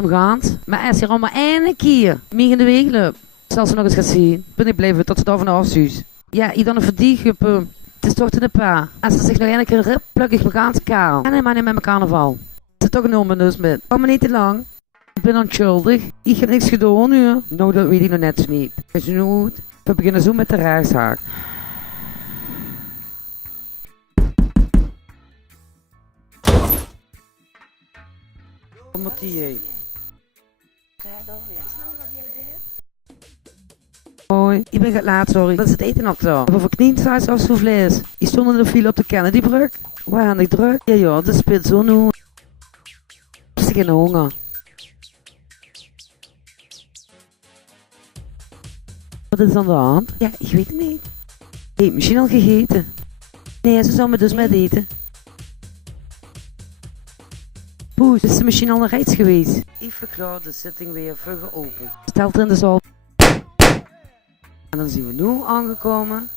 hem gaat. Maar als je al maar één keer mee in de weg loopt, zal ze nog eens gaan zien. Ben ik blijven tot ze daar vanaf zus. Ja, ik dan een verdiep. Het is toch te een paar. Als ze zich nog een keer rip, pluk ik me gaan kaal. En helemaal niet met mijn carnaval. Het is toch een onbenus met. Kom maar niet te lang. Ik ben onschuldig. Ik heb niks gedaan nu. Nou, dat weet ik nog net zo niet. Is nu goed? We beginnen zo met de rechtszaak. Wat moet die? Hoi, ik ben het laat, sorry. Dat is het eten nog zo. We hebben verkniend saus of soufflés. Ik stond in de file op de Kennedybrug. Waar aan ik druk? Ja, dat speelt zo nu. Ik heb geen honger. Wat is aan de hand? Ja, ik weet het niet. Ik heb misschien al gegeten. Nee, ze zou me dus met eten. Poes, is ze misschien al naar rechts geweest? Ik verklaar de zitting weer voor geopend. Stelt er in de zaal. En dan zijn we nu aangekomen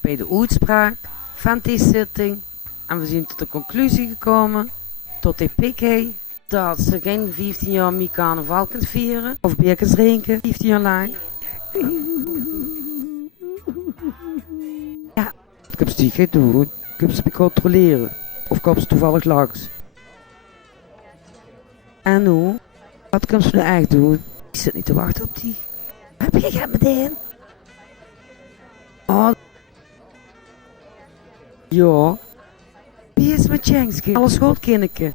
bij de uitspraak van die zitting. En we zijn tot de conclusie gekomen, tot de PK, dat ze geen 15 jaar meer carnaval kunt vieren. Of bier kunt drinken, 15 jaar lang. Ja. Ik heb ze niet gedaan. Ik heb ze controleren. Of kom ze toevallig langs. En nu? Wat kan ze nu echt doen? Ik zit niet te wachten op die. Heb je gaat meteen? Oh. Ja. Wie is met Jenske? Alles goed, kindje.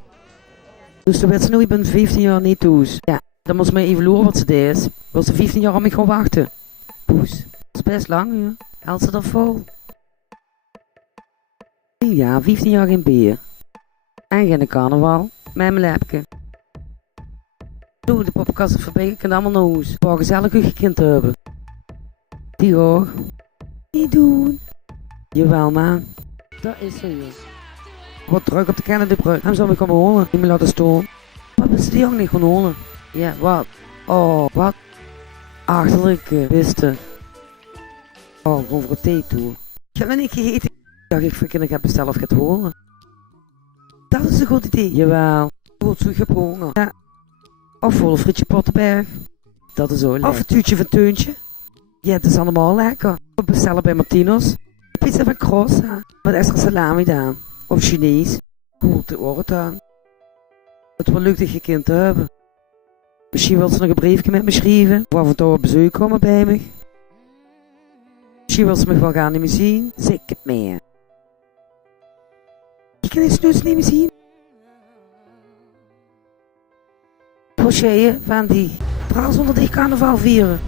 Dus toen werd ze nu, ik ben 15 jaar niet thuis. Ja, dan moest mij even loeren wat ze deed. Wil ze 15 jaar aan mij gewoon wachten? Poes. Dat is best lang, ja. Houdt ze dat vol? Ja, 15 jaar geen bier. En geen carnaval. Met mijn lepje. Doe, de poppenkast is voorbij, ik kan allemaal naar huis. Voor gezellig een kind te hebben. Die hoor. Niet doen. Jawel, man. Dat is zo, joh. Wat druk op de Kennedybrug. Hem zal me komen holen. Niet meer laten staan. Wat is die jongen niet gaan holen? Ja, wat? Oh, wat? Achterlijke wisten. Oh, gewoon voor het thee toe. Ik heb nog niet gegeten. Ik dacht, ik vind ik ga bestellen of ik het holen. Dat is een goed idee. Jawel. Goed, zo heb honger. Ja. Of voor een frietje Pottenberg. Dat is ook lekker. Of een tuutje van Teuntje. Ja, het is allemaal lekker. We bestellen bij Martino's. Pizza van Crossa. Met extra salami dan. Of Chinees. Goed te oren dan. Het wordt leuk dat je kind te hebben. Misschien wil ze nog een briefje met me schrijven. Of af en toe op bezoek komen bij me. Misschien wil ze me wel gaan niet meer zien. Zeg het meer. Je kan eens niet meer zien. Projeën van die. Vooral zonder die carnaval vieren.